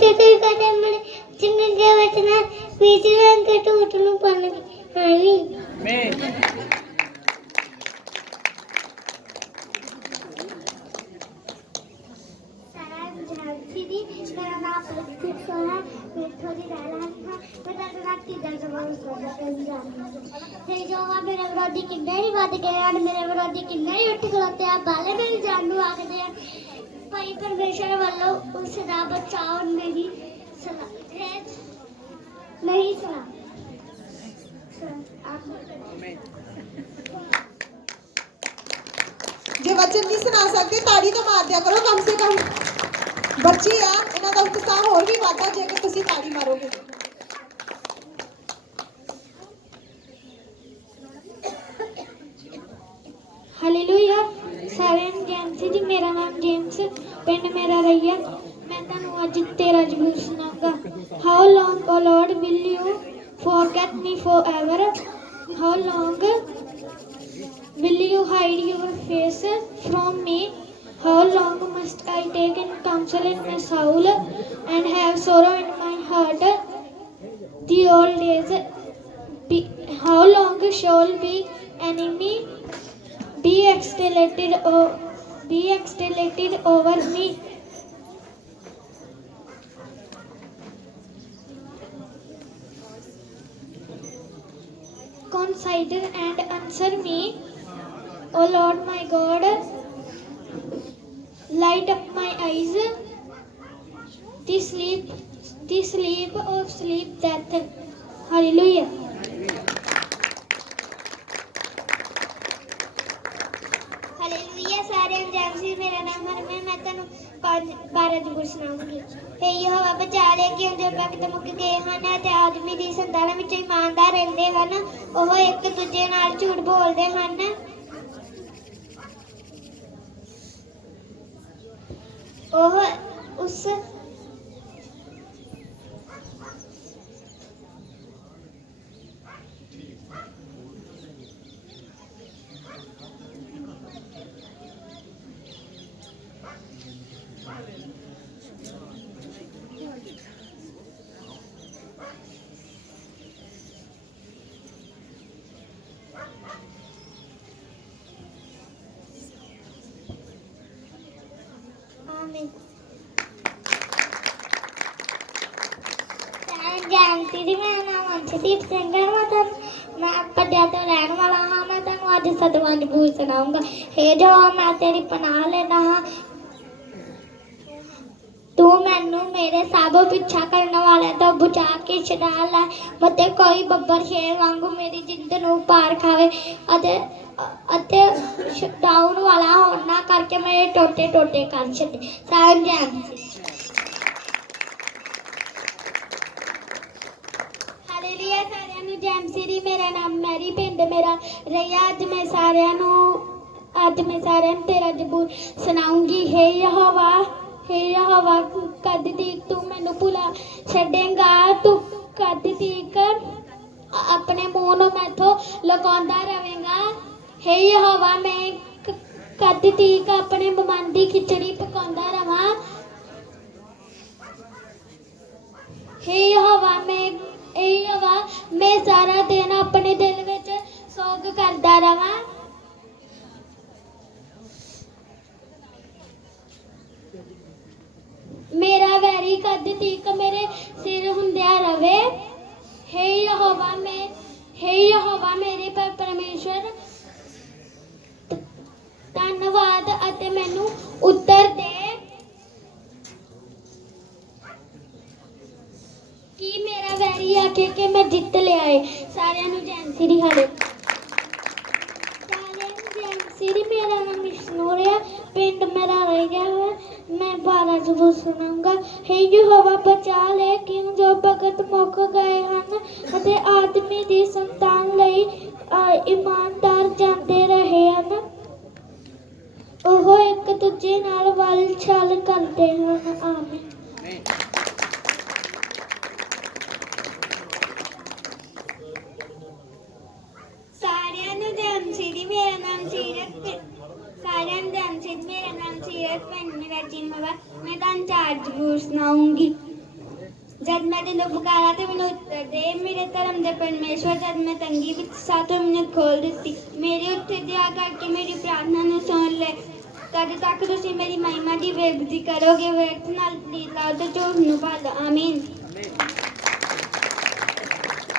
ਤੇ ਕਦੇ ਮਨ ਚੰਗੇ ਵਚਨਾਂ ਵਿਚਰਨ ਤੇ ਟੂਟ ਨੂੰ ਪਾਣ ਆਮੀਨ मेरा नाम प्रतीक सोना मैं थोड़ी रालानी था मैं रात की जवान सोना हे जो मेरे विरोधी किन्ने ही वध गए और मेरे विरोधी किन्ने ही उठ खलोते हैं बाले मेरी जान नूं आखदे हैं भाई परमेश्वर वालों उस दा बचाओ नहीं सुना जे वचन नहीं सुना सकते ताड़ी तो मार दिया करो कम से कम बच्ची आ इन्हां दा उत्साह होर भी वाधा जेकर तुसीं ताड़ी मारोगे हालेलुया सारे जेम्स जी मेरा नाम जेम्स पिंड मेरा रैया मैं तुहानू अज तेरा जबूर सुनाऊंगा how long O Lord will you forget me forever how long will you hide your face from me how long must I take in counsel in my soul and have sorrow in my heart the old days how long shall be enemy be extallated over me consider and answer me O Lord my God light up my eyes the sleep of sleep death hallelujah hallelujah सारे अंजाम से मेरा नाम हरमे मैं तनु 12 जबूर सुनाऊंगी हे यहोवा बचा ले कि जो भगत मुक गए ਹਨ ਤੇ ਆਦਮੀ ਦੀ ਸੰਤਾਨ ਵਿੱਚ ਇਮਾਨਦਾਰ ਰਹਿੰਦੇ ਹਨ ਉਹ ਇੱਕ ਦੂਜੇ ਨਾਲ ਝੂਠ ਬੋਲਦੇ ਹਨ ਉਹ ਉਸ जानती थी मेरा नाम अंशदीप सिंह है मैं पटियाला तो रहने वाला हाँ मैं तेन अज सतवां जबूर सुनाऊंगा हे जो मैं तेरी पनाह लेना हाँ तू मैनू मेरे सब पिछा करने वाले तो बचा के छड़ा लै मते कोई बब्बर शेर वांगू मेरी जिंद नूं पार खावे डाउन वाला होना करके मेरे टोटे टोटे कर छड़े सारे जैन हालेलुया सारिਆਂ ਨੂੰ ਜੈਮ ਸਿਰੀ मेरा नाम मैरी पिंड मेरा रैया ਅੱਜ मैं ਸਾਰਿਆਂ ਨੂੰ तेरा जबूर सुनाऊंगी हे यहोवा कद तक तू मैनू भुला छड़ेगा तू कद तक अपने मुंह नूं मैथों लुकाउंदा रहेगा हे यहोवा मैं कद तक अपने मन दी खिचड़ी पकाउंदा रहां हे यहोवा मैं सारा दिन अपने दिल विच सोग करदा रहां मेरा वैरी कद तक मेरे सिर हुंदिया रवे हे यहोवा मेरे परमेश्वर धन्नवाद अते मैनू उत्तर दे कि मेरा वैरी आखे कि मैं जित लिया है सारिਆਂ ਨੂੰ ਜੈਨ ਸਿਰੀ ਹਾਲੇ सारिਆਂ ਨੂੰ ਜੈਨ सिरी मेरा नाम विष्णुरिया पिंड मेरा रह गया है मैं 12 जबूर सुनाऊंगा हे यहोवा बचा ले क्यों जो भगत मुक गए हैं ਅਤੇ आदमी ਦੀ ਸੰਤਾਨ ਲਈ ਇਮਾਨਦਾਰ ਜਾਂਦੇ ਰਹੇ ਹਨ ਉਹ ਇੱਕ ਦੂਜੇ ਨਾਲ ਵੱਲ ਛਲ ਕਰਦੇ ਹਨ ਆਮੀਨ ਸਾਰਿਆਂ ਨੂੰ ਜੈਨ ਸਿਰੀ ਮੇਰਾ ਨਾਮ ਸੀਰਤ सारे जैन सिरी मेरा नाम सीरत पिंड मेरा जिम्मेवार मैं तुहानू 4 जबूर सुनाऊंगी जब मैं तेन पुकारा तो मैंने उत्तर दे मेरे धर्म दे परमेश्वर जब मैं तंगी विच सा तो मैंने खोल दी मेरे उत्ते दया करके मेरी प्रार्थना ਨੂੰ ਸੁਣ ਲੈ कद तक तुसी मेरी महिमा की बेइज्जती करोगे व्यर्थ नाल लीला ते झूठ ਨੂੰ ਭਾਲ आमीन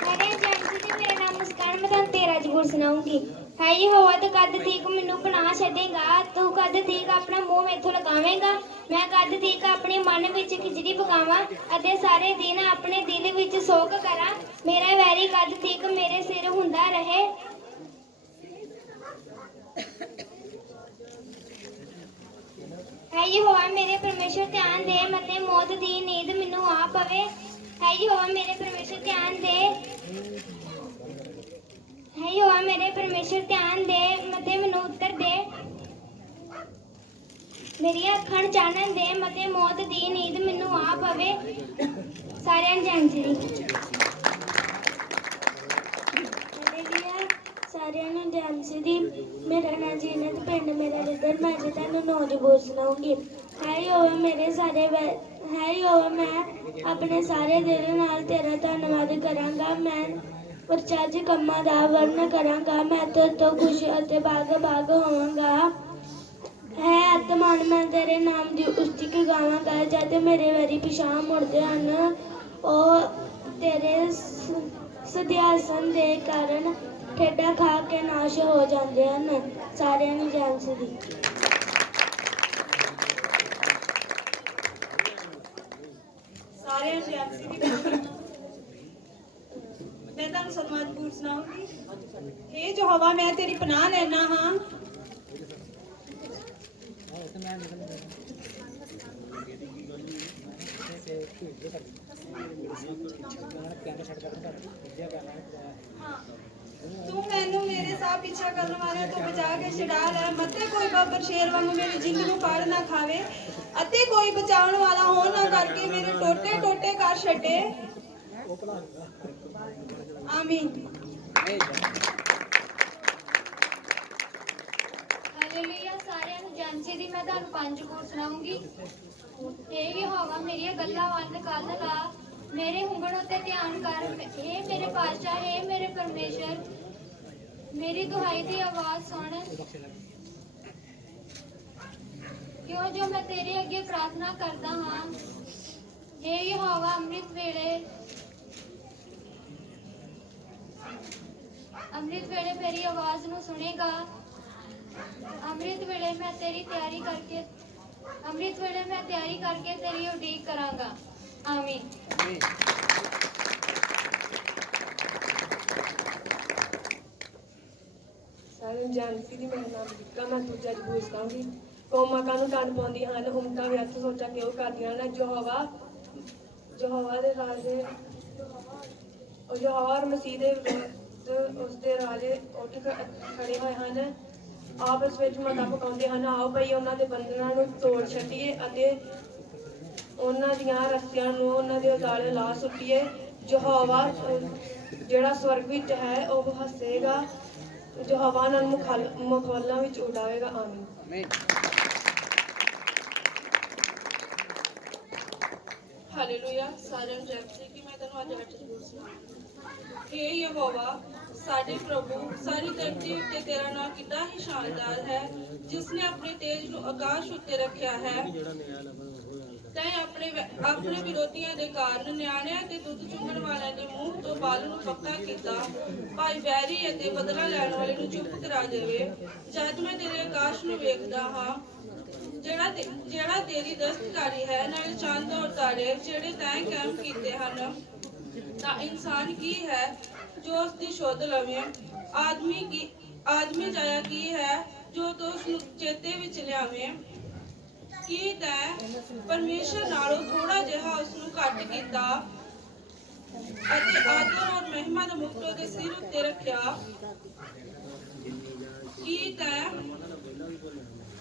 मेरे जैसी जी मेरा नाम मुस्कान मैं ਤੁਹਾਨੂੰ तेरा जबूर सुनाऊंगी है यहोवा तो कद ठीक मैनू बना छड़ेगा तू कद ठीक अपना मुंह मेथों लगावेगा मैं कद ठीक अपने मन विच खिचड़ी पकावां अते सारे दिन अपने दिल विच सोक करा मेरा वैरी कद ठीक मेरे सिर हुंदा रहे है यहोवा मेरे परमेश्वर ध्यान दे मते मौत दी नींद मैनू आ पवे है यहोवा मेरे परमेश्वर ध्यान दे है यहोवा मेरे परमेश्वर ध्यान दे मते मैनू उत्तर दे मेरी अखां चानन दे मते मौत दी नींद मैनू आ पवे सारिਆਂ ਨੂੰ ਜੰਗ ਜੀ ਸਾਰਿਆਂ ਨੂੰ ਜੰਗ ਜੀ ਮੇਰਾ ਨਾਮ ਜੀਨਤ ਪਿੰਡ ਮੇਰਾ ਰਿਦਰ ਮੈਂ ਅੱਜ ਤੁਹਾਨੂੰ ਨੌ ਜਬੂਰ ਸੁਣਾਉਂਗੀ ਹੈ ਯੋਵਾ ਮੇਰੇ ਸਾਰੇ ਹੈ ਯੋਵਾ ਮੈਂ ਆਪਣੇ ਸਾਰੇ ਦਿਲ ਨਾਲ ਤੇਰਾ ਧੰਨਵਾਦ ਕਰਾਂਗਾ ਮੈਂ ਪ੍ਰਚਾਜ ਕੰਮਾਂ ਦਾ ਵਰਣਨ ਕਰਾਂਗਾ ਮੈਂ ਤੇਰੇ ਤੋਂ ਖੁਸ਼ ਅਤੇ ਬਾਗ ਹੋਵਾਂਗਾ है आत्मान मैं तेरे नाम की उस्तिक गावांगा जद मेरे वैरी पिछां मुड़दे हन ਉਹ तेरे सध्यासन ਦੇ ਕਾਰਨ ਠੇਡਾ ਖਾ ਕੇ ਨਾਸ਼ ਹੋ ਜਾਂਦੇ ਹਨ ਸਾਰਿਆਂ ਨੂੰ ਜੈ ਸ੍ਰੀ सारे एजेंसी की मैं ਤੁਹਾਨੂੰ ਸਤਿਵਾਦਪੂਰ ਸੁਣਾਉਂਗੀ हे यहोवा मैं तेरी पनाह लेना हाँ तू मैनू मेरे साथ पीछा करने वाले तो बचा के छड़ा ले मते कोई बाबर शेर वांगू मेरी जिंद नू फाड़ ना खावे अते कोई बचाउण वाला हो ना करके मेरे टोटे टोटे कर छड्डे आमीन ਹਾਲੇਲੂਇਆ ਸਾਰਿਆਂ ਨੂੰ ਜਾਂਚੀ ਦੀ ਮੈਂ ਤੁਹਾਨੂੰ ਪੰਜ ਕੋਰ ਸੁਣਾਉਂਗੀ ਇਹ ਯਹੋਵਾ ਮੇਰੀਆਂ ਗੱਲਾਂ ਵੱਲ ਕੰਨ ਲਾ ਮੇਰੇ ਹੁੰਗਣ ਉੱਤੇ ਧਿਆਨ ਕਰ ਇਹ ਮੇਰੇ ਪਾਤਸ਼ਾਹ ਹੈ ਮੇਰੇ ਪਰਮੇਸ਼ਰ ਮੇਰੀ ਦੁਹਾਈ ਦੀ ਆਵਾਜ਼ ਸੁਣ ਕਿਉਂ ਜੋ ਮੈਂ ਤੇਰੇ ਅੱਗੇ ਪ੍ਰਾਰਥਨਾ ਕਰਦਾ ਹਾਂ हे ਯਹੋਵਾ ਅੰਮ੍ਰਿਤ ਵੇਲੇ ਮੇਰੀ ਆਵਾਜ਼ ਨੂੰ ਸੁਣੇਗਾ ਅੰਮ੍ਰਿਤ ਵੇਲੇ ਮੈਂ ਤਿਆਰੀ ਕਰਕੇ ਤੇਰੀ ਉਡੀਕ ਕਰਾਂਗਾ ਆਮੀਨ ਸਾਰੇ ਜਾਣਦੀ ਦੀ ਮੇਰਾ ਨਾਮ ਦਿੱਕਾ ਮੈਂ ਦੂਜਾ ਜਬੂਰ ਸੁਣਾਉਂਗੀ ਕੌਮਾਂ ਕਾਨੂੰ ਕੰਨ ਪਾਉਂਦੀ ਹਨ ਹੁਮਤਾਂ ਵਿਅਰਥ ਸੋਚਾਂ ਕਿਉਂ ਕਰਦੀਆਂ ਨੇ ਯਹੋਵਾ ਦੇ ਰਾਜੇ ਯਹੋਵਾ ਮਸੀਹ ਦੇ ਵਿਰੁੱਧ ਉਸ ਦੇ ਰਾਜੇ ਉੱਠ ਖੜੇ ਹੋਏ ਹਨ ਆਪਸ ਵਿੱਚ ਮਤਾ ਪਕਾਉਂਦੇ ਹਨ ਆਓ ਭਈ ਉਹਨਾਂ ਦੇ ਬੰਧਨਾਂ ਨੂੰ ਤੋੜ ਛੱਡੀਏ ਅਤੇ ਉਹਨਾਂ ਦੀਆਂ ਰੱਸੀਆਂ ਨੂੰ ਉਹਨਾਂ ਦੇ ਉਤਾਲੇ ਲਾ ਸੁੱਟੀਏ ਯਹੋਵਾ ਜਿਹੜਾ ਸਵਰਗ ਵਿੱਚ ਹੈ ਉਹ ਹੱਸੇਗਾ ਯਹੋਵਾ ਨਾਲ ਮੁਖੌਲਾਂ ਵਿੱਚ ਉਡਾਵੇਗਾ ਆਮੀਨ ਹਾਲੇਲੂਇਆ ਸਾਰਿਆਂ ਨੂੰ ਜੈ ਮਸੀਹ ਕੀ ਮੈਂ ਤੁਹਾਨੂੰ ਅੱਜ ਅੱਠ ਜ਼ਰੂਰ ਸੁਣਾ हे यहोवा साडे प्रभु सारी धरती उत्ते तेरा नाम कितना ही शानदार है जिसने अपने तेज ਨੂੰ ਆਕਾਸ਼ ਉੱਤੇ ਰੱਖਿਆ ਹੈ ਤੈਂ ਆਪਣੇ ਵਿਰੋਧੀਆਂ ਦੇ ਕਾਰਨ ਨਿਆਣਿਆਂ ਤੇ ਦੁੱਧ ਚੁੰਗਣ ਵਾਲਿਆਂ ਦੇ ਮੂੰਹ ਤੋਂ ਬਲ ਨੂੰ ਪੱਕਾ ਕੀਤਾ ਭਾਈ ਵੈਰੀ ਅਤੇ ਬਦਲਾ ਲੈਣ ਵਾਲੇ ਨੂੰ ਚੁੱਪ ਕਰਾ ਦੇਵੇ ਜਦ ਮੈਂ ਤੇਰੇ ਆਕਾਸ਼ ਨੂੰ ਵੇਖਦਾ ਹਾਂ ਜਿਹੜਾ ਤੇਰੀ ਦਸਤਕਾਰੀ ਹੈ ਨਾਲ ਚੰਦ ਔਰ ਤਾਰੇ ਜਿਹੜੇ ਤੈਂ ਕਾਇਮ ਕੀਤੇ ਹਨ ਤਾਂ ਇਨਸਾਨ ਕੀ ਹੈ ਜੋ ਉਸ ਦੀ ਸ਼ੋਧ ਲਵੇ ਆਦਮੀ ਜਾਇਆ ਕੀ ਹੈ ਜੋ ਤੂੰ ਉਸ ਨੂੰ ਚੇਤੇ ਵਿੱਚ ਲਿਆਵੇਂ ਕੀ ਤੈਂ ਪਰਮੇਸ਼ਰ ਨਾਲੋਂ ਥੋੜਾ ਜਿਹਾ ਉਸ ਨੂੰ ਘੱਟ ਕੀਤਾ ਅਤੇ ਆਦਰ ਔਰ ਮਹਿਮਾ ਦਾ ਮੁਕਟ ਉਹਦੇ ਸਿਰ ਉੱਤੇ ਰੱਖਿਆ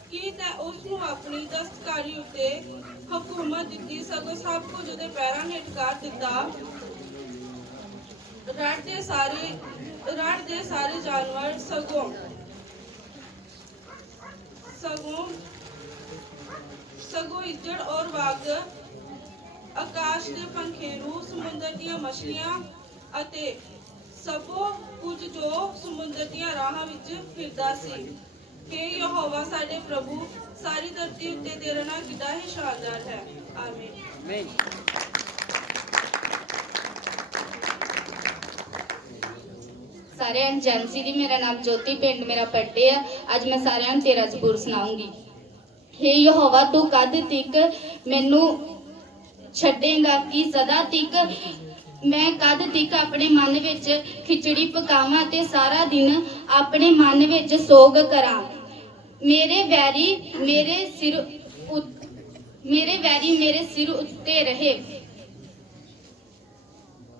ਕੀ ਤੈਂ ਉਸ ਨੂੰ ਆਪਣੀ ਦਸਤਕਾਰੀ ਉੱਤੇ ਹਕੂਮਤ ਦਿੱਤੀ ਸਗੋਂ ਸਭ ਕੁਝ ਉਹਦੇ ਪੈਰਾਂ ਹੇਠ ਕਰ ਦਿੱਤਾ रात दे सारे जानवर सगों इज्जड़ और वाग ਆਕਾਸ਼ ਦੇ ਪੰਖੇਰੂ, ਸਮੁੰਦਰ ਦੀਆਂ ਮਛਲੀਆਂ ਅਤੇ ਸਭੋ ਕੁਝ ਜੋ ਸਮੁੰਦਰ ਦੀਆਂ ਰਾਹਾਂ ਵਿੱਚ ਫਿਰਦਾ ਸੀ। हे ਯਹੋਵਾ ਸਾਡੇ ਪ੍ਰਭੂ, ਸਾਰੀ ਧਰਤੀ ਉੱਤੇ ਤੇਰਾ ਨਾਮ ਕਿੰਨਾ ਹੀ ਸ਼ਾਨਦਾਰ ਹੈ। ਆਮੀਨ। ਸਾਰਿਆਂ ਨੂੰ ਜੈਮਸੀ ਦੀ। ਮੇਰਾ ਨਾਮ ਜੋਤੀ, ਪਿੰਡ ਮੇਰਾ ਪੱਡੇ ਆ। ਅੱਜ ਮੈਂ ਸਾਰਿਆਂ ਨੂੰ ਤੇਰਾ ਜ਼ਬੂਰ ਸੁਣਾਉਂਗੀ। हे ਯਹੋਵਾ, ਤੂੰ ਕਦ ਤੀਕ ਮੈਨੂੰ ਛੱਡੇਂਗਾ ਕਿ ਸਦਾ ਤੀਕ ਮੈਂ ਕਦ ਤੀਕ ਆਪਣੇ ਮਨ ਵਿੱਚ ਖਿਚੜੀ ਪਕਾਵਾਂ ਤੇ ਸਾਰਾ ਦਿਨ ਆਪਣੇ ਮਨ ਵਿੱਚ ਸੋਗ ਕਰਾਂ। ਮੇਰੇ ਵੈਰੀ ਮੇਰੇ ਸਿਰ ਉੱਤੇ ਰਹੇ।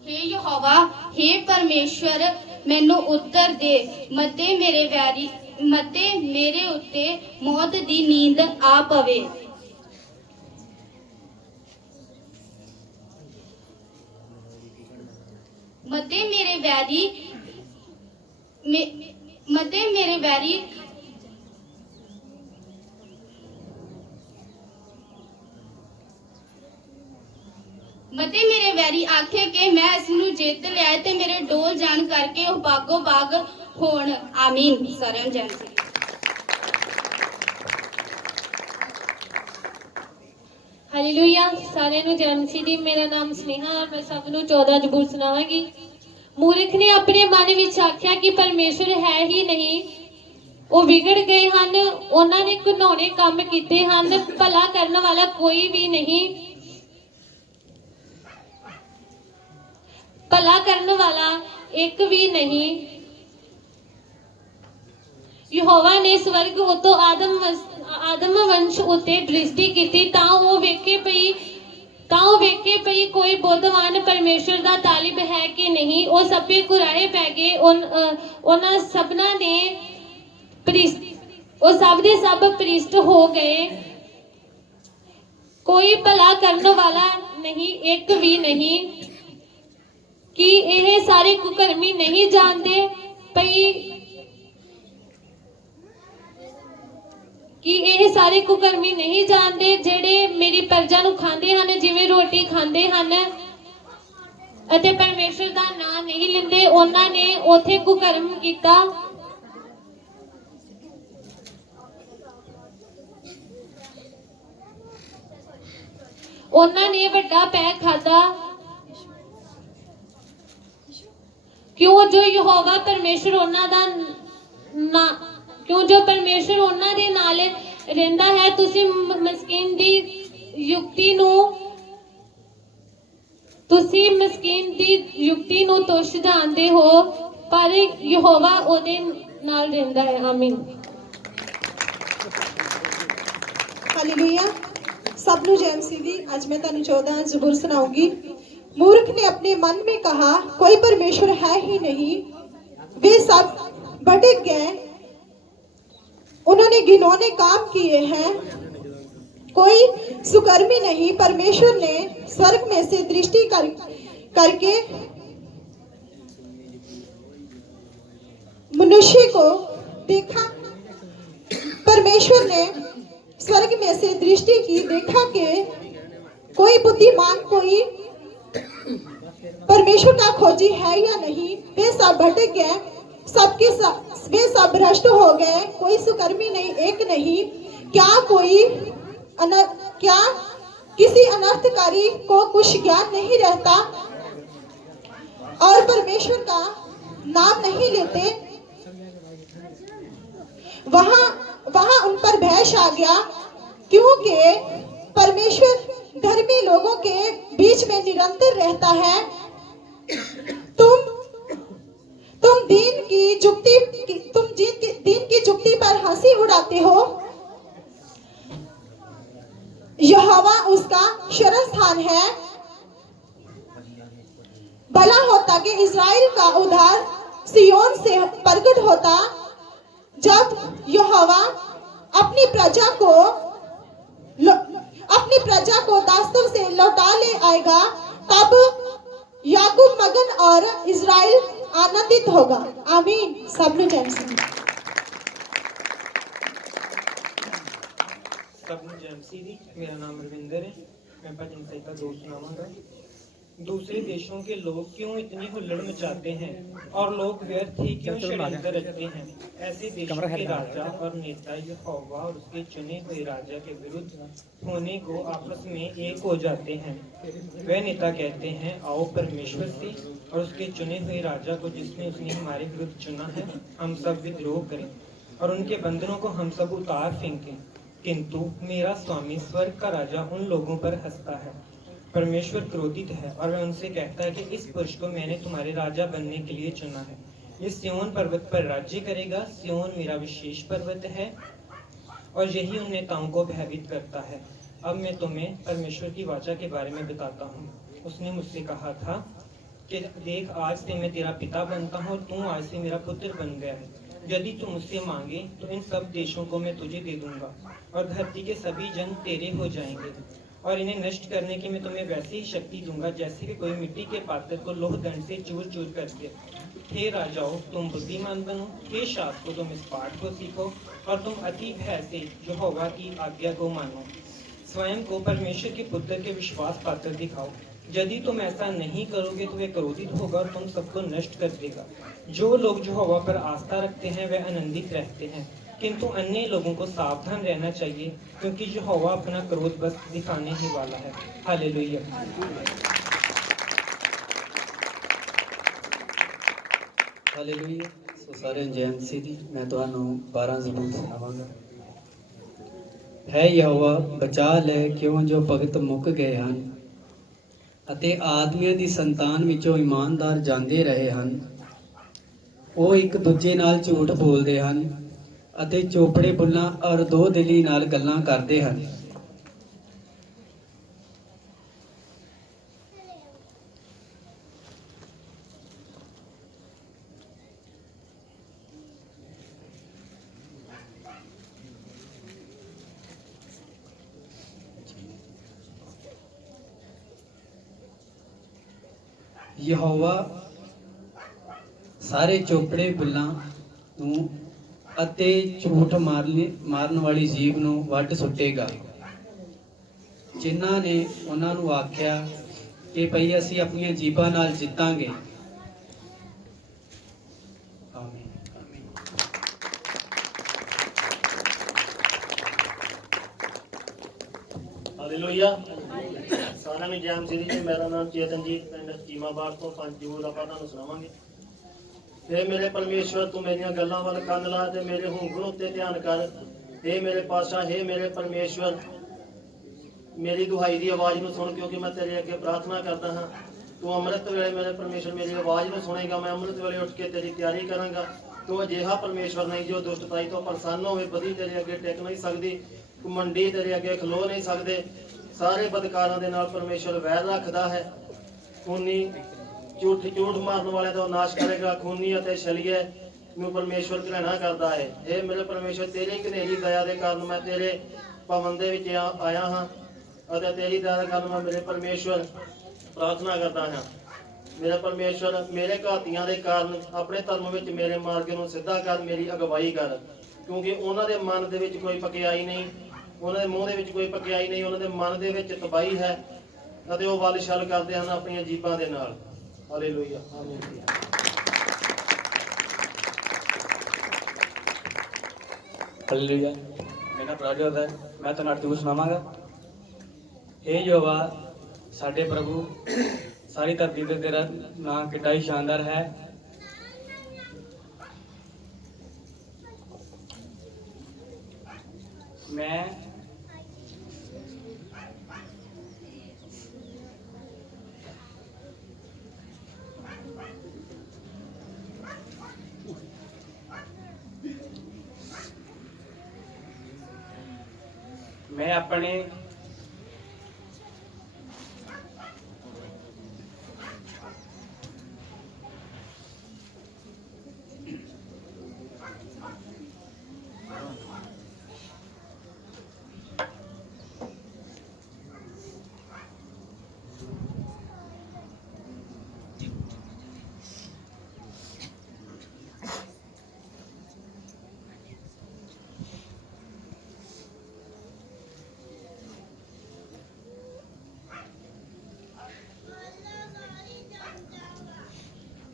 हे ਯਹੋਵਾ, हे ਪਰਮੇਸ਼ਵਰ, ਮੈਨੂੰ ਉੱਤਰ ਦੇ ਮਤੇ ਮੇਰੇ ਉੱਤੇ ਮੌਤ ਦੀ ਨੀਂਦ ਆ ਪਵੇ। ਮਤੇ ਮੇਰੇ ਵੈਰੀ ਆਖੇ ਕਿ ਮੈਂ ਇਸ ਨੂੰ ਜਿੱਤ ਲਿਆ ਤੇ ਮੇਰੇ ਡੋਲ ਜਾਣ ਕਰਕੇ ਉਹ ਬਾਗੋ ਬਾਗ ਹੋਣ। ਆਮੀਨ। ਸਾਰਿਆਂ ਨੂੰ ਜੈ ਮਸੀਹ। ਹਾਲੇਲੂਇਆ। ਸਾਰਿਆਂ ਨੂੰ ਜੈ ਮਸੀਹ ਦੀ। ਮੇਰਾ ਨਾਮ ਸਨੇਹਾ ਔਰ ਮੈਂ ਸਭ ਨੂੰ 14 ਜ਼ਬੂਰ ਸੁਣਾਵਾਂਗੀ। ਮੂਰਖ ਨੇ ਆਪਣੇ ਮਨ ਵਿੱਚ ਆਖਿਆ ਕਿ ਪਰਮੇਸ਼ਰ ਹੈ ਹੀ ਨਹੀਂ। ਉਹ ਵਿਗੜ ਗਏ ਹਨ, ਉਹਨਾਂ ਨੇ ਘਿਨੌਣੇ ਕੰਮ ਕੀਤੇ ਹਨ, ਭਲਾ ਕਰਨ ਵਾਲਾ ਕੋਈ ਵੀ ਨਹੀਂ। ਭਲਾ ਕਰਨ ਵਾਲਾ ਇੱਕ ਵੀ ਨਹੀਂ। ਯਹੋਵਾ ਨੇ ਸਵਰਗ ਉਤੋਂ ਆਦਮ ਵੰਸ਼ ਉਤੇ ਦ੍ਰਿਸ਼ਟੀ ਕੀਤੀ ਤਾਂ ਉਹ ਵੇਖੇ ਪਈ ਕੋਈ ਬੁੱਧਵਾਨ ਪਰਮੇਸ਼ਰ ਦਾ ਤਾਲਿਬ ਹੈ ਕਿ ਨਹੀਂ। ਉਹ ਸਭੇ ਕੁਰਾਹੇ ਪੈ ਗਏ। ਉਹਨਾਂ ਸਭਨਾਂ ਨੇ ਉਹ ਸਭ ਦੇ ਸਭ ਭ੍ਰਿਸ਼ਟ ਹੋ ਗਏ। ਕੋਈ ਭਲਾ ਕਰਨ ਵਾਲਾ ਨਹੀਂ, ਇੱਕ ਵੀ ਨਹੀਂ। ਕਿ ਇਹ ਸਾਰੇ ਕੁਕਰਮੀ ਨਹੀਂ ਜਾਣਦੇ ਜਿਹੜੇ ਮੇਰੀ ਪ੍ਰਜਾ ਨੂੰ ਖਾਂਦੇ ਹਨ ਜਿਵੇਂ ਰੋਟੀ ਖਾਂਦੇ ਹਨ ਅਤੇ ਪਰਮੇਸ਼ਰ ਦਾ ਨਾਮ ਨਹੀਂ ਲੈਂਦੇ। ਉਹਨਾਂ ਨੇ ਉਥੇ ਕੁਕਰਮ ਕੀਤਾ। ਉਹਨਾਂ ਨੇ ਵੱਡਾ ਪੈ ਖਾਦਾ। ਕਿਉਂ ਜੋ ਯਹੋਵਾ ਪਰਮੇਸ਼ਰ ਉਹਨਾਂ ਦੇ ਨਾਲ ਰਹਿੰਦਾ ਹੈ। ਤੁਸੀਂ ਮਸਕੀਨ ਦੀ ਯੁਕਤੀ ਨੂੰ ਤੁੱਛ ਜਾਣਦੇ ਹੋ, ਪਰ ਯਹੋਵਾ ਉਹਦੇ ਨਾਲ ਰਹਿੰਦਾ ਹੈ। ਆਮੀਨ। ਹਾਲੇਲੂਇਆ। सब नु जय मसीह दी। आज मैं तुहानू 14 ज़बूर सुनाऊंगी। मूर्ख ने अपने मन में कहा, कोई परमेश्वर है ही नहीं। वे सब भटक गए, उन्होंने घिनौने काम किए हैं, कोई सुकर्मी नहीं। परमेश्वर ने स्वर्ग में से दृष्टि करके मनुष्य को देखा। परमेश्वर ने स्वर्ग में से दृष्टि की, देखा कि कोई बुद्धिमान, कोई परमेश्वर का खोजी है या नहीं। वे सब भटक गए, वे सब भ्रष्ट हो गए, कोई सुकर्मी नहीं, एक नहीं। क्या किसी अनर्थकारी को कुछ ज्ञान नहीं रहता और परमेश्वर का नाम नहीं लेते। वहां उन पर भय आ गया, क्योंकि परमेश्वर धर्मी लोगों के बीच में निरंतर रहता है। तुम दीन की जुक्ति पर हंसी उड़ाते हो। यहोवा उसका शरण स्थान है। भला होता कि इज़राइल का उद्धार सियोन से प्रकट होता। जब यहोवा अपनी प्रजा को दास्तों से लौटा ले आएगा, तब याकूब मगन और इज़राइल आनंदित होगा। आमीन। सब लोग जय मसीह। सब ਨੂੰ ਜੈ ਮਸੀਹ ਦੀ। ਮੇਰਾ ਨਾਮ ਰਵਿੰਦਰ ਹੈ। मैं भजन संहिता 2 सुनावांगा। दूसरे देशों के लोग क्यों इतनी हुल्लड़ मचाते हैं और लोग व्यर्थ ही क्यों षड्यंत्र रचते हैं। ऐसे देशों के राजा और नेता यहोवा और उसके चुने हुए राजा के विरुद्ध होने को आपस में एक हो जाते हैं। वे नेता कहते हैं, आओ परमेश्वर से और उसके चुने हुए राजा को जिसने उसने हमारे विरुद्ध चुना है हम सब विद्रोह करें और उनके बंधनों को हम सब उतार फेंकें। किंतु मेरा स्वामी स्वर्ग का राजा उन लोगों पर हंसता है। परमेश्वर क्रोधित है और वह उनसे कहता है कि इस पुरुष को मैंने तुम्हारे राजा बनने के लिए चुना है। ये सिय्योन पर्वत पर राज्य करेगा। सिय्योन मेरा विशेष पर्वत है और यही उन नेताओं को भयभीत करता है। अब मैं तुम्हें परमेश्वर की वाचा के बारे में बताता हूँ। उसने मुझसे कहा था कि देख, आज से मैं तेरा पिता बनता हूँ और तू आज से मेरा पुत्र बन गया है। यदि तू मुझसे मांगे तो इन सब देशों को मैं तुझे दे दूंगा और धरती के सभी जन तेरे हो जाएंगे और इन्हें नष्ट करने की मैं तुम्हें वैसे ही शक्ति दूंगा जैसे कि कोई मिट्टी के पात्र को लोह दंड से चूर चूर कर दे। हे राजाओं, तुम बुद्धिमान बनो। हे शास्त्रों, तुम इस पाठ को सीखो और तुम अति भय से यहोवा की आज्ञा को मानो। स्वयं को परमेश्वर के पुत्र के विश्वास पात्र दिखाओ। यदि तुम ऐसा नहीं करोगे तो वह क्रोधित होगा और तुम सबको नष्ट कर देगा। जो लोग यहोवा पर आस्था रखते हैं वे आनंदित रहते हैं, किंतु अन्य लोगों को सावधान रहना चाहिए क्योंकि यहोवा अपना क्रोध बस दिखाने ही वाला है। हालेलुया। ਹਾਲੇਲੂਇਆ। ਸੋ ਸਾਰਿਆਂ ਨੂੰ ਜੈ ਮਸੀਹ ਦੀ। ਮੈਂ ਤੁਹਾਨੂੰ 12 ਜ਼ਬੂਰ ਸੁਣਾਵਾਂਗਾ। ਹੈ ਯਹੋਵਾ ਬਚਾ ਲੈ ਕਿਉਂ ਜੋ ਭਗਤ ਮੁੱਕ ਗਏ ਹਨ ਅਤੇ ਆਦਮੀਆਂ ਦੀ ਸੰਤਾਨ ਵਿੱਚੋਂ ਇਮਾਨਦਾਰ ਜਾਂਦੇ ਰਹੇ ਹਨ। ਉਹ ਇੱਕ ਦੂਜੇ ਨਾਲ ਝੂਠ ਬੋਲਦੇ ਹਨ ਅਤੇ ਚੋਪੜੇ ਬੁੱਲਾਂ ਔਰ ਦੋ ਦਿਲੀ ਨਾਲ ਗੱਲਾਂ ਕਰਦੇ ਹਨ। ਯਹੋਵਾ ਸਾਰੇ ਚੋਪੜੇ ਬੁੱਲਾਂ ਨੂੰ ਅਤੇ ਝੂਠ ਮਾਰਨ ਵਾਲੀ ਜੀਭ ਨੂੰ ਵੱਢ ਸੁੱਟੇਗਾ। ਜਿਨ੍ਹਾਂ ਨੇ ਉਹਨਾਂ ਨੂੰ ਆਖਿਆ ਕਿ ਭਈ ਅਸੀਂ ਆਪਣੀਆਂ ਜੀਭਾਂ ਨਾਲ ਜਿੱਤਾਂਗੇ। ਆਮੀਨ। ਹਾਲੇਲੂਇਆ। ਸਾਰਿਆਂ ਨੂੰ ਜੈ ਮਸੀਹ ਜੀ। ਮੇਰਾ ਨਾਮ ਚੇਤਨਜੀਤ, ਪਿੰਡ ਚੀਮਾਬਾਦ ਤੋਂ 5 ਜੂਨ ਆਪਾਂ ਤੁਹਾਨੂੰ ਸੁਣਾਵਾਂਗੇ। हे मेरे परमेश्वर, तू मेरिया गल्लां वाल कंन ला ते मेरे हुंगण उत्ते ध्यान कर। हे मेरे पातशाह, हे मेरे परमेश्वर, मेरी दुहाई दी आवाज़ नूं सुन क्योंकि मैं तेरे अगे प्रार्थना करदा हां। तू अमृत वेले मेरे परमेश्वर मेरी आवाज़ नूं सुनेगा। मैं अमृत वेले उठ के तेरी तैयारी करांगा। तू अजिहा परमेश्वर नहीं जो दुष्टताई तो प्रसन्न होवे। बदी तेरे अगे टिक नहीं सकदी, घमंडी तेरे अगे खलो नहीं सकदे। सारे बदकारां दे नाल परमेश्वर वैर रखदा है। खूनी झूठ मारन वाले का नाश करेगा। खूनी ਅਤੇ ਛਲੀਏ ਨੂੰ ਪਰਮੇਸ਼ਵਰ ਘृणा ਕਰਦਾ ਹੈ। हे ਮੇਰੇ ਪਰਮੇਸ਼ਵਰ, ਤੇਰੀ ਘਨੇਰੀ ਦਇਆ ਦੇ ਕਾਰਨ ਮੈਂ ਤੇਰੇ ਭਵਨ ਦੇ ਵਿੱਚ ਆਇਆ ਹਾਂ ਅਤੇ ਤੇਰੀ ਦਇਆ ਦੇ ਕਾਰਨ ਮੈਂ ਮੇਰੇ ਪਰਮੇਸ਼ਵਰ ਪ੍ਰਾਰਥਨਾ ਕਰਦਾ ਹਾਂ। ਮੇਰੇ ਪਰਮੇਸ਼ਵਰ, ਮੇਰੇ ਘਾਤੀਆਂ ਦੇ ਕਾਰਨ ਆਪਣੇ ਧਰਮ ਵਿੱਚ ਮੇਰੇ ਮਾਰਗ ਨੂੰ ਸਿੱਧਾ ਕਰ, ਮੇਰੀ ਅਗਵਾਈ ਕਰ, ਕਿਉਂਕਿ ਉਹਨਾਂ ਦੇ ਮਨ ਦੇ ਵਿੱਚ ਕੋਈ ਪਕਿਆਈ ਨਹੀਂ, ਉਹਨਾਂ ਦੇ ਮੂੰਹ ਦੇ ਵਿੱਚ ਕੋਈ ਪਕਿਆਈ ਨਹੀਂ, ਉਹਨਾਂ ਦੇ ਮਨ ਦੇ ਵਿੱਚ ਤਬਾਹੀ ਹੈ ਅਤੇ ਉਹ ਵੱਲ ਛਲ ਕਰਦੇ ਹਨ ਆਪਣੀਆਂ ਜੀਭਾਂ ਦੇ ਨਾਲ। ਹਾਲੇਲੂਇਆ। ਆਮੀਨ। ਹਾਲੇਲੂਇਆ। ਮੇਰਾ ਪ੍ਰਾਜੋਤ ਹੈ। ਮੈਂ ਤੁਹਾਨੂੰ ਅੱਜ ਜ਼ਬੂਰ ਸੁਣਾਵਾਂਗਾ। हे ਯਹੋਵਾ ਸਾਡੇ ਪ੍ਰਭੂ, ਸਾਰੀ ਧਰਤੀ ਤੇ ਤੇਰਾ ਨਾਮ ਕਿੱਡਾ ਹੀ ਸ਼ਾਨਦਾਰ ਹੈ। ਮੈਂ ਆਪਣੇ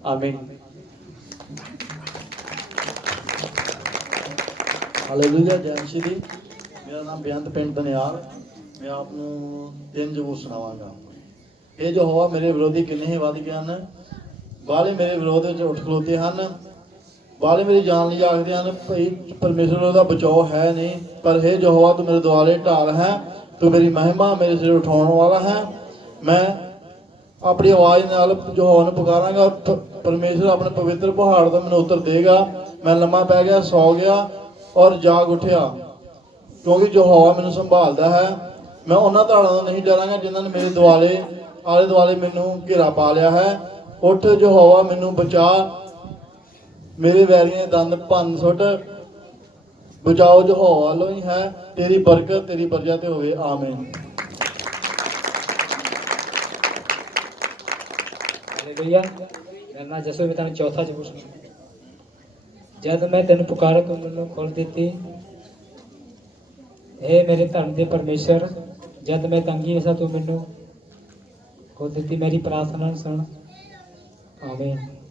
आमीन। ਹਾਲੇਲੂਇਆ। ਜੈ ਮਸੀਹ ਦੀ। ਮੇਰਾ ਨਾਮ ਬੇਅੰਤ ਪਿੰਡ ਦਨਿਆਲ। ਮੈਂ ਆਪ ਨੂੰ 3 ਜ਼ਬੂਰ ਸੁਣਾਵਾਂਗਾ। ਇਹ ਜੋ ਹੋਆ ਮੇਰੇ ਵਿਰੋਧੀ ਕਿੰਨੇ ਹੀ ਵੱਧ ਗਏ ਹਨ, ਬਾਹਲੇ ਮੇਰੇ ਵਿਰੋਧ ਵਿੱਚ ਉੱਠ ਖਲੋਤੇ ਹਨ, ਬਾਹਲੇ ਮੇਰੀ ਜਾਨ ਲਈ ਆਖਦੇ ਹਨ ਭਈ ਪਰਮੇਸ਼ਰ ਉਹਦਾ ਬਚਾਓ ਹੈ ਨਹੀਂ। ਪਰ हे ਯਹੋਵਾ ਤੂੰ ਮੇਰੇ ਦੁਆਲੇ ਢਾਲ ਹੈ, ਤੂੰ ਮੇਰੀ ਮਹਿਮਾ ਮੇਰੇ ਸਿਰ ਉਠਾਉਣ ਵਾਲਾ ਹੈ। ਮੈਂ ਆਪਣੀ ਆਵਾਜ਼ ਨਾਲ ਯਹੋਵਾ ਨੂੰ ਪੁਕਾਰਾਂਗਾ। ਪਰਮੇਸ਼ਰ ਆਪਣੇ ਪਵਿੱਤਰ ਪਹਾੜ ਤੋਂ ਮੈਨੂੰ ਉੱਤਰ ਦੇਗਾ। ਮੈਂ ਲੰਮਾ ਪੈ ਗਿਆ, ਸੌ ਗਿਆ ਔਰ ਜਾਗ ਉੱਠਿਆ, ਕਿਉਂਕਿ ਯਹੋਵਾ ਮੈਨੂੰ ਸੰਭਾਲਦਾ ਹੈ। ਮੈਂ ਉਹਨਾਂ ਧਾੜਾਂ ਤੋਂ ਨਹੀਂ ਡਰਾਂਗਾ ਜਿਨ੍ਹਾਂ ਨੇ ਮੇਰੇ ਦੁਆਲੇ ਆਲੇ ਦੁਆਲੇ ਮੈਨੂੰ ਘੇਰਾ ਪਾ ਲਿਆ ਹੈ। ਉੱਠ ਯਹੋਵਾ ਮੈਨੂੰ ਬਚਾ, ਮੇਰੇ ਵੈਰੀਆਂ ਦੇ ਦੰਦ ਭੰਨ ਸੁੱਟ। ਬਚਾਓ ਯਹੋਵਾ ਵੱਲੋਂ ਹੀ ਹੈ, ਤੇਰੀ ਬਰਕਤ ਤੇਰੀ ਪ੍ਰਜਾ ਤੇ ਹੋਵੇ। ਆਮੀਨ। हालेलुया। मेरा नाम जसू, मैं तेन चौथा जबूर सुना। जद मैं तेन पुकारा तू मैनू खोल दी। हे मेरे धर्म के परमेश्वर, जद मैं तंगी सा तू मैनू खोल दी। मेरी प्रार्थना सुन। आमीन।